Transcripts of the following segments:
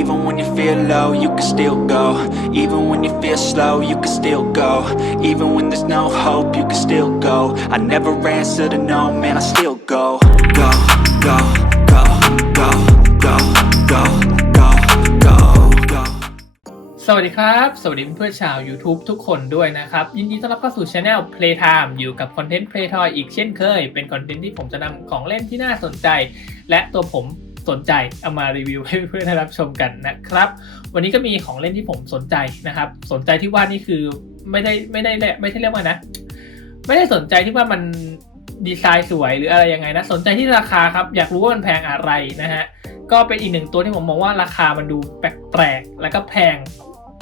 Even when you feel low, you can still go. Even when you feel slow, you can still go. Even when there's no hope, you can still go. I never answer to no, man, I still go. Go, go, go, go, go, go, go, go, go. สวัสดีครับ สวัสดีเพื่อนชาว YouTube ทุกคนด้วยนะครับ ยินดีต้อนรับเข้าสู่ Channel Playtime อยู่กับคอนเทนต์ Playtoy อีกเช่นเคย เป็นคอนเทนต์ที่ผมจะนำของเล่นที่น่าสนใจ และตัวผม สนใจเอามารีวิวให้เพื่อนๆได้รับชมกันนะครับ วันนี้ก็มีของเล่นที่ผมสนใจนะครับ สนใจที่ว่านี่คือไม่ได้ไม่ได้ไม่ใช่เรียกว่านะ ไม่ได้สนใจที่ว่ามันดีไซน์สวยหรืออะไรยังไงนะ สนใจที่ราคาครับอยากรู้ว่ามันแพงอะไรนะฮะก็เป็นอีกหนึ่งตัวที่ผมมองว่าราคามันดูแปลกๆแล้วก็แพง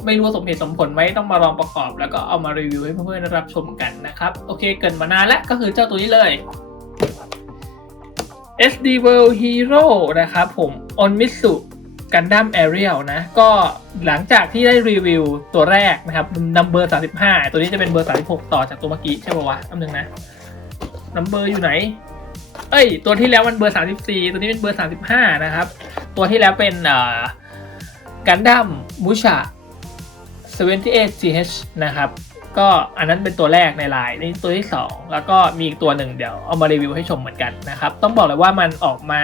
ไม่รู้สมเหตุสมผลไหมต้องมาลองประกอบ แล้วก็เอามารีวิวให้เพื่อนๆได้รับชมกันนะครับ โอเคเกินมานานแล้วก็คือเจ้าตัวนี้เลย SD World Hero นะครับผม Onmitsu Gundam Ariel นะ ก็หลังจากที่ได้รีวิวตัวแรกนะครับนัมเบอร์35 ตัวนี้จะเป็นเบอร์ 36 ต่อจากตัวเมื่อกี้ใช่ป่าวะอันนึงนะนัมเบอร์อยู่ไหน เอ้ย ตัวที่แล้วมันเบอร์ 34 ตัวนี้เป็นเบอร์ 35 นะครับ ตัวที่แล้วเป็นอ่ากันดั้มมูชา 78GH นะครับ ก็อันนั้นเป็นตัวแรกในไลน์นี่ตัวที่ 2 แล้วก็มีอีกตัวหนึ่งเดี๋ยวเอามารีวิวให้ชมเหมือนกันนะครับ ต้องบอกเลยว่ามันออกมา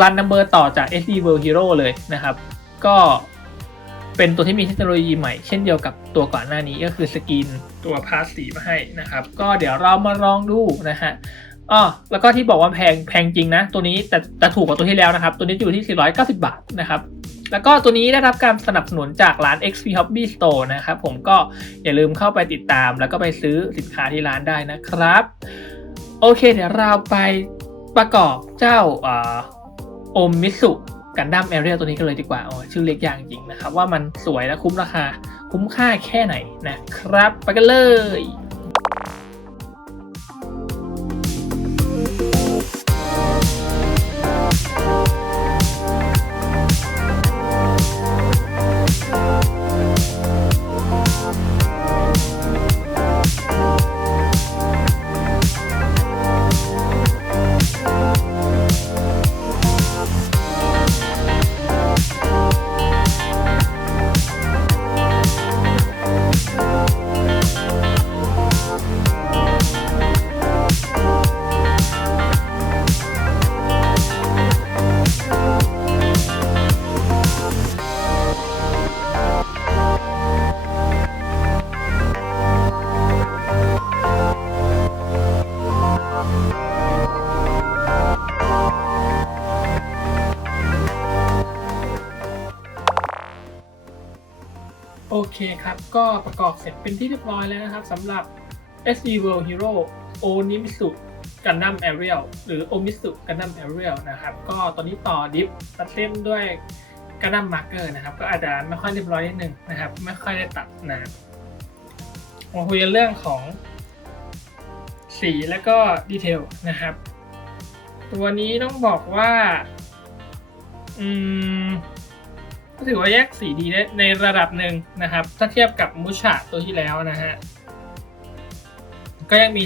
รันนัมเบอร์ต่อจาก SD World Hero เลยนะครับ ก็เป็นตัวที่มีเทคโนโลยีใหม่ เช่นเดียวกับตัวก่อนหน้านี้ก็คือสกินตัวพาสสีมาให้นะครับ ก็เดี๋ยวเรามาลองดูนะฮะ อ๋อแล้วก็ที่บอกว่าแพงแพงจริงนะ ตัวนี้แต่แต่ถูกกว่าตัวที่แล้วนะครับ ตัวนี้อยู่ที่ 490 บาทนะครับแล้วก็ตัวนี้ได้รับการสนับสนุนจากร้าน XP Hobby Store นะครับ ผมก็อย่าลืมเข้าไปติดตาม แล้วก็ไปซื้อสินค้าที่ร้านได้นะครับ โอเค เดี๋ยวเราไปประกอบเจ้าโอมมิสุกันดั้มแอเรียตัวนี้กันเลยดีกว่าโอ้ชื่อเล็กอย่างจริงนะครับ ว่ามันสวยและคุ้มราคา คุ้มค่าแค่ไหนนะครับ ไปกันเลย คครับ ก็ประกอบเสร็จเป็นที่เรียบร้อยแล้วนะครับสำหรับ SD World Hero Onimitsu Gundam Ariel หรือ Omitsu Gundam Ariel นะครับ ก็ตอนนี้ต่อดิฟตัดเส้นด้วย Gundam Marker นะครับ ก็อาจจะไม่ค่อยเรียบร้อยนิดนึงนะครับ ไม่ค่อยได้ตัดนะมาคุยกันเรื่องของสีและก็ดีเทลนะครับ ตัวนี้ต้องบอกว่า อืม ก็ถือว่าแยกสีดีได้ในระดับหนึ่งนะครับ ถ้าเทียบกับมูชาตัวที่แล้วนะฮะ ก็ยังมี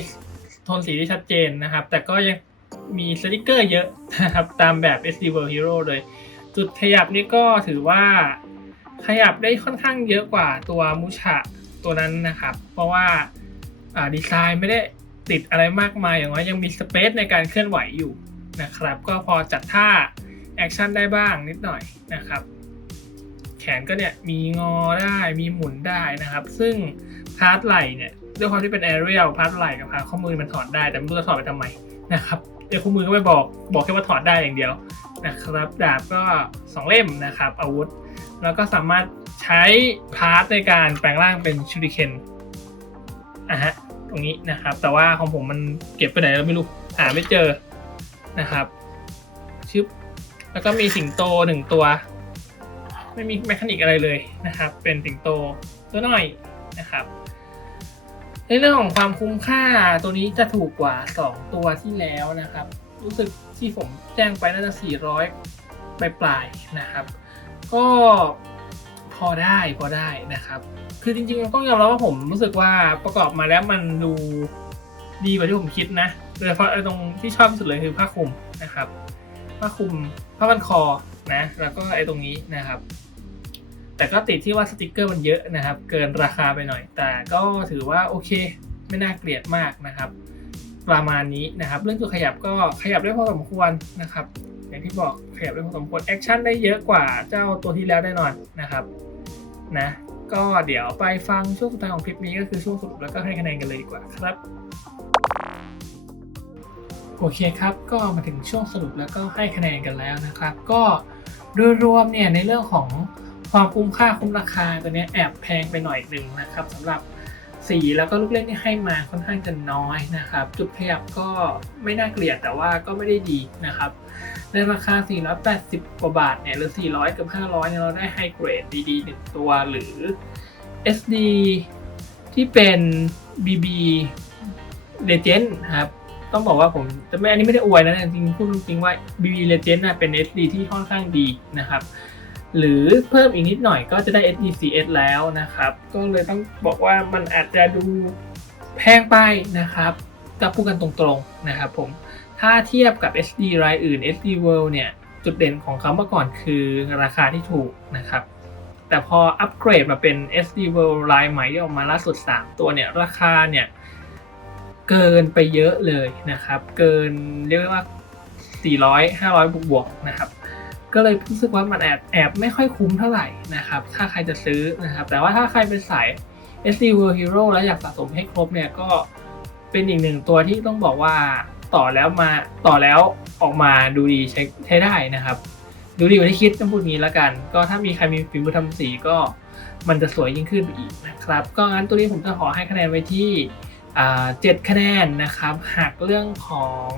โทนสีที่ชัดเจนนะครับ แต่ก็ยังมีสติกเกอร์เยอะนะครับตามแบบ SD World Hero เลย จุดขยับนี่ก็ถือว่าขยับได้ค่อนข้างเยอะกว่าตัวมูชาตัวนั้นนะครับ เพราะว่าดีไซน์ไม่ได้ติดอะไรมากมายอย่างน้อยยังมีสเปซในการเคลื่อนไหวอยู่นะครับ ก็พอจัดท่าแอคชั่นได้บ้างนิดหน่อยนะครับ ขนก็เนี่ยมีงอได้มีหมุนได้นะครับ ซึ่งพาร์ทไหล่เนี่ยด้วยความที่เป็นแอเรียลพาร์ทไหล่กับพาร์ทข้อมือมันถอดได้แต่ไม่รู้จะถอดไปทำไมนะครับเดี๋ยวคู่มือก็ไม่บอกบอกแค่ว่าถอดได้อย่างเดียวนะครับดาบก็ 2 เล่มนะครับอาวุธ แล้วก็สามารถใช้พาร์ทในการแปลงร่างเป็นชูริเคนอะฮะตรงนี้นะครับ แต่ว่าของผมมันเก็บไปไหนเราไม่รู้หาไม่เจอนะครับชึบแล้วก็มีสิงโตหนึ่งตัว ไม่มีแมคานิกอะไรเลยนะครับ เป็นสิงโตตัวน้อยนะครับ ในเรื่องของความคุ้มค่าตัวนี้จะถูกกว่า 2 ตัวที่แล้วนะครับ รู้สึกที่ผมแจ้งไปน่าจะ 400 ปลายปลายๆนะครับ ก็พอได้พอได้นะครับ คือจริงๆต้องยอมรับว่าผมรู้สึกว่าประกอบมาแล้วมันดูดีกว่าที่ผมคิดนะโดยเฉพาะไอ้ตรงที่ชอบที่สุดเลยคือผ้าคลุมนะครับผ้าคลุมผ้าพันคอนะ แล้วก็ไอ้ตรงนี้นะครับ แต่ก็ติดที่ว่าสติกเกอร์มันเยอะนะครับ เกินราคาไปหน่อย แต่ก็ถือว่าโอเค ไม่น่าเกลียดมากนะครับ ประมาณนี้นะครับ เรื่องตัวขยับก็ขยับได้พอสมควรนะครับ อย่างที่บอกขยับได้พอสมควรแอคชั่นได้เยอะกว่าเจ้าตัวที่แล้วแน่นอนนะครับนะก็เดี๋ยวไปฟังช่วงสุดท้ายของคลิปนี้ก็คือช่วงสรุปแล้วก็ให้คะแนนกันเลยดีกว่าครับโอเคครับก็มาถึงช่วงสรุปแล้วก็ให้คะแนนกันแล้วนะครับ ก็โดยรวมเนี่ยในเรื่องของ ความคุ้มค่าคุ้มราคาตัวนี้แอบแพงไปหน่อยหนึ่งนะครับสำหรับสีแล้วก็ลูกเล่นที่ให้มาค่อนข้างจะน้อยนะครับ จุดขยับก็ไม่น่าเกลียดแต่ว่าก็ไม่ได้ดีนะครับ ในราคา 480 กว่าบาทเนี่ยหรือ 400 กับ 500เนี่ยเราได้ไฮเกรดดีๆหนึ่งตัวหรือ SD ที่เป็น BB Legend ครับ ต้องบอกว่าผมจะไม่อันนี้ไม่ได้อวยนะจริงๆพูดจริงว่า BB Legend นะเป็น SD ที่ค่อนข้างดีนะครับ หรือเพิ่มอีกนิดหน่อยก็จะได้ SDCS แล้วนะครับ ก็เลยต้องบอกว่ามันอาจจะดูแพงไปนะครับก็พูดกันตรงๆนะครับผม ถ้าเทียบกับ SD รายอื่น SD World เนี่ย จุดเด่นของเขาเมื่อก่อนคือราคาที่ถูกนะครับ แต่พออัปเกรดมาเป็น SD World รายใหม่ที่ออกมาล่าสุด 3 ตัวเนี่ย ราคาเนี่ยเกินไปเยอะเลยนะครับ เกินเรียกว่า 400 500 บวกๆนะครับ ก็เลยรู้สึกว่ามันแอบแอบไม่ค่อยคุ้มเท่าไหร่นะครับ ถ้าใครจะซื้อนะครับ แต่ว่าถ้าใครเป็นสาย SD World Hero แล้วอยากสะสมให้ครบเนี่ยก็เป็นอีกหนึ่งตัวที่ต้องบอกว่าต่อแล้วมาต่อแล้วออกมาดูดีใช้ใช้ได้นะครับ ดูดีกว่าที่คิดต้องพูดงี้แล้วกัน ก็ถ้ามีใครมีฝีมือทำสีก็มันจะสวยยิ่งขึ้นอีกนะครับ ก็งั้นตัวนี้ผมจะขอให้คะแนนไว้ที่เจ็ดคะแนนนะครับหักเรื่องของ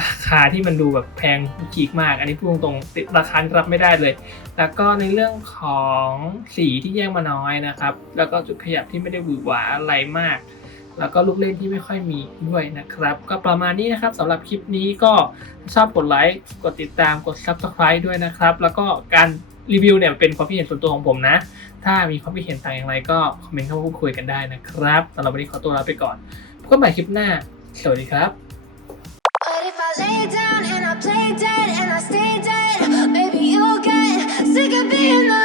ราคาที่มันดูแบบแพงขีกมาก อันนี้พูดตรงๆติดราคารับไม่ได้เลย แล้วก็ในเรื่องของสีที่แยกมาน้อยนะครับ แล้วก็จุดขยับที่ไม่ได้หวือหวาอะไรมาก แล้วก็ลูกเล่นที่ไม่ค่อยมีด้วยนะครับ ก็ประมาณนี้นะครับสำหรับคลิปนี้ก็ชอบกดไลค์กดติดตามกด Subscribe ด้วยนะครับ แล้วก็การรีวิวเนี่ยเป็นความคิดเห็นส่วนตัวของผมนะ ถ้ามีความคิดเห็นต่างอย่างไรก็คอมเมนต์เข้ามาพูดคุยกันได้นะครับสำหรับวันนี้ขอตัวลาไปก่อนพบกันใหม่คลิปหน้า สวัสดีครับ in the